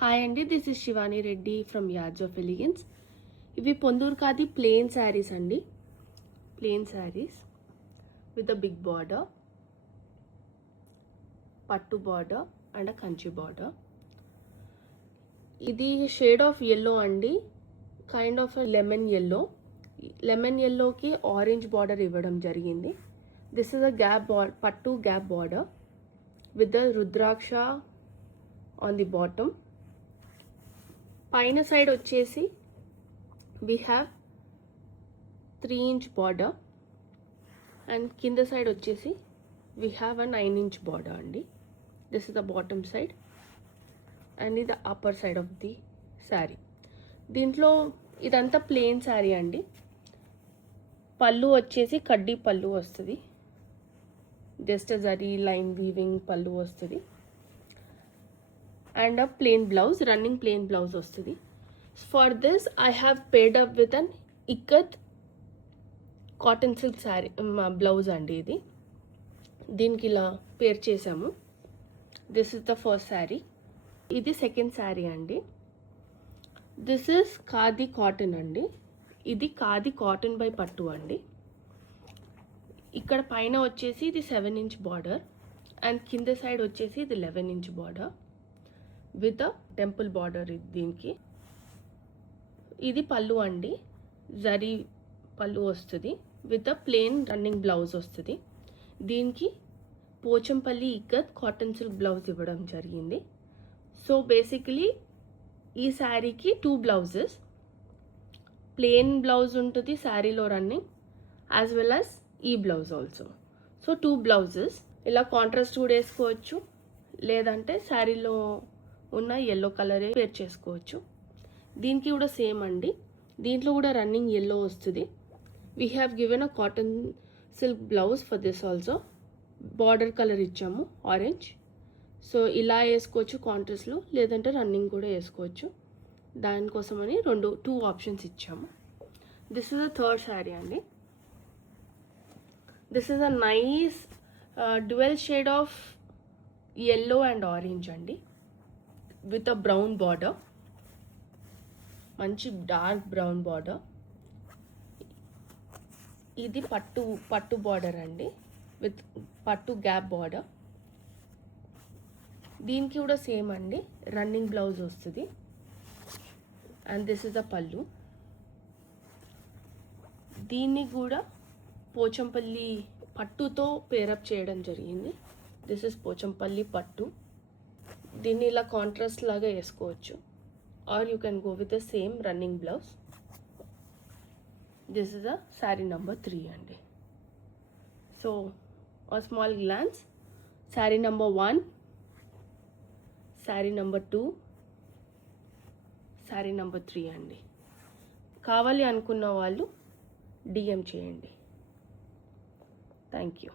హాయ్ అండి, this is Shivani Reddy from yards of elegance. ఇవి Ponduru khadi plain saris అండి. Plain saris with a big border, pattu border and Kanchi border. ఇది shade of yellow అండి, kind of lemon yellow. Lemon ఎల్లోకి orange border ఇవ్వడం జరిగింది. This is a gap pattu gap border with the rudraksha on the bottom. పైన side వచ్చేసి we have 3-inch border and కింద side వచ్చేసి we have a 9-inch border అండి. this is the bottom side and ఇది the upper side of the saree. దీంట్లో ఇదంతా ప్లెయిన్ శారీ అండి. పళ్ళు వచ్చేసి కడ్డీ పళ్ళు వస్తుంది, జస్ట్ జరీ లైన్ వీవింగ్ పళ్ళు వస్తుంది and a plain blouse, running plain blouse వస్తుంది. For this I have paired up with an ikat cotton silk saree blouse అండి. ఇది దీనికి ఇలా పేర్ చేసాము. This is the first sari. ఇది సెకండ్ శారీ అండి. దిస్ ఇస్ ఖాదీ కాటన్ అండి. ఇది ఖాదీ కాటన్ బై పట్టు అండి. ఇక్కడ పైన వచ్చేసి ఇది 7-inch బార్డర్ అండ్ కింద సైడ్ వచ్చేసి ఇది 11-inch border with a temple border. దీనికి ఇది పళ్ళు అండి, జరీ పళ్ళు వస్తుంది with a plain running blouse వస్తుంది. దీనికి Pochampally ikat cotton silk blouse ఇవ్వడం జరిగింది. సో బేసికలీ ఈ శారీకి 2 బ్లౌజెస్, ప్లెయిన్ బ్లౌజ్ ఉంటుంది శారీలో రన్నింగ్, యాజ్ వెల్ యాజ్ ఈ బ్లౌజ్ ఆల్సో. సో 2 బ్లౌజెస్ ఇలా కాంట్రాస్ట్ కూడా వేసుకోవచ్చు, లేదంటే శారీలో ఉన్న ఎల్లో కలరే పేర్ చేసుకోవచ్చు. దీనికి కూడా సేమ్ అండి, దీంట్లో కూడా రన్నింగ్ ఎల్లో వస్తుంది. We have given a cotton silk blouse for this also. Border colour ఇచ్చాము ఆరెంజ్. సో ఇలా వేసుకోవచ్చు కాంట్రాస్ట్లో, లేదంటే రన్నింగ్ కూడా వేసుకోవచ్చు. దానికోసమని 2 ఆప్షన్స్ ఇచ్చాము. This is a third sari అండి. This is a nice dual shade of yellow and orange అండి, విత్ అ బ్రౌన్ బార్డర్, మంచి డార్క్ బ్రౌన్ బార్డర్. ఇది పట్టు బార్డర్ అండి, విత్ పట్టు గ్యాప్ బార్డర్. దీనికి కూడా సేమ్ అండి, రన్నింగ్ బ్లౌజ్ వస్తుంది అండ్ దిస్ ఇస్ ద పళ్ళు. దీన్ని కూడా పోచంపల్లి పట్టుతో పేరప్ చేయడం జరిగింది. దిస్ ఇస్ పోచంపల్లి పట్టు. దీన్ని ఇలా కాంట్రాస్ట్ లాగా వేసుకోవచ్చు, or you can go with the same running blouse. This is the sari number 3 అండి. So a small glance, sari number 1, sari number 2, sari number 3 అండి. కావాలి అనుకున్న వాళ్ళు DM చేయండి. Thank you.